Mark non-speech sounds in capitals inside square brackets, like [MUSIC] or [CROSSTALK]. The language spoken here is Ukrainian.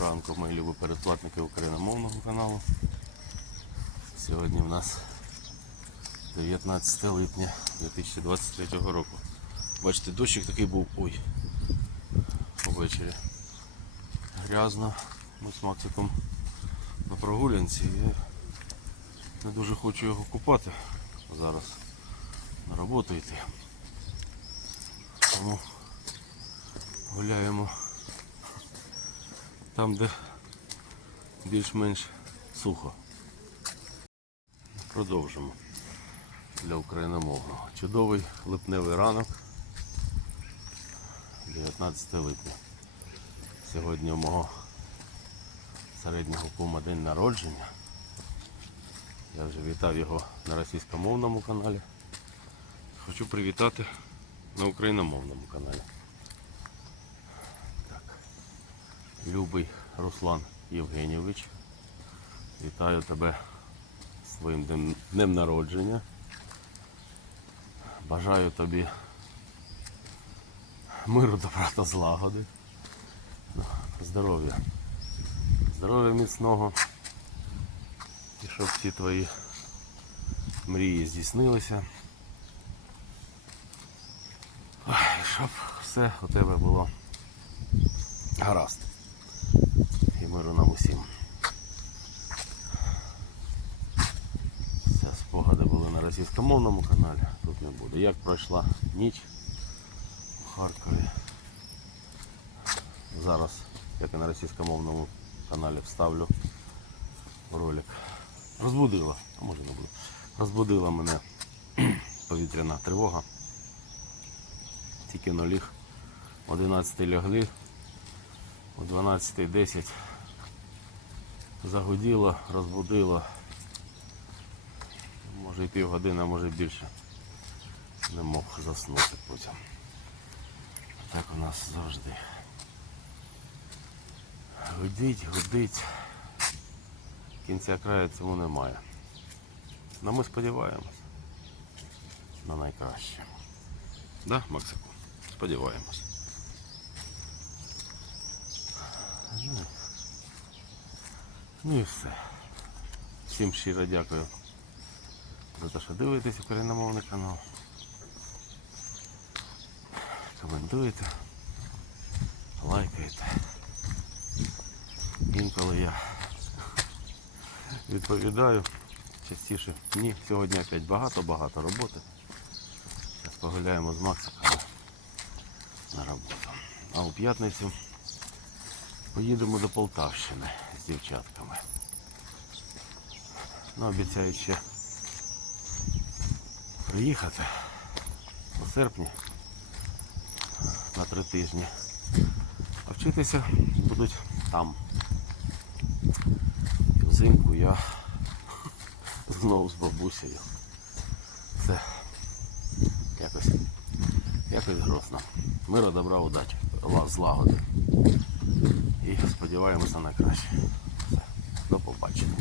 ранку, мої любі передплатники україномовного каналу. Сьогодні в нас 19 липня 2023 року. Бачите, дощик такий був. Ой. Увечері. Грязно. Ми з Максиком на прогулянці. і не дуже хочу його купати зараз. На роботу йти. Тому гуляємо там, де більш-менш сухо. Продовжимо для україномовного. Чудовий липневий ранок. 19 липня. Сьогодні у мого середнього кума день народження. Я вже вітав його на російськомовному каналі. Хочу привітати на україномовному каналі. Так. Любий Руслан Євгенійович. Вітаю тебе з твоїм днем, народження. Бажаю тобі миру, добра та злагоди. Здоров'я. Здоров'я міцного. І щоб всі твої мрії здійснилися. Щоб все у тебе було гаразд. І миру нам усім. Все, спогади були на російськомовному каналі, тут не буде. Як пройшла ніч у Харкові. Зараз, як і на російськомовному каналі, вставлю ролик. Розбудила, а може не буде. Розбудила мене [CLEARS THROAT] повітряна тривога. Тільки наліг. О 11 лягли, о 12.10 загуділо, розбудило. Може і півгодини, може більше. Не мог заснути потім. Так у нас завжди. Гудить, гудить. Кінця краю цьому немає. Але ми сподіваємось на найкраще. Да, Максику? Сподіваємось. Ну, ну і все. Всім щиро дякую за те, що дивитесь україномовний канал. Коментуєте, лайкаєте. Інколи я відповідаю частіше. Ні, сьогодні опять багато-багато роботи. Зараз погуляємо з Максиком на роботу. А у п'ятницю поїдемо до Полтавщини з дівчатками. Ну, обіцяю ще приїхати у серпні на три тижні. А вчитися будуть там. Взимку я [LAUGHS] знову з бабусею. Це якось, якось грозно. Мира, добра, удачі, ла- злагоди. Сподіваємося на краще. До побачення.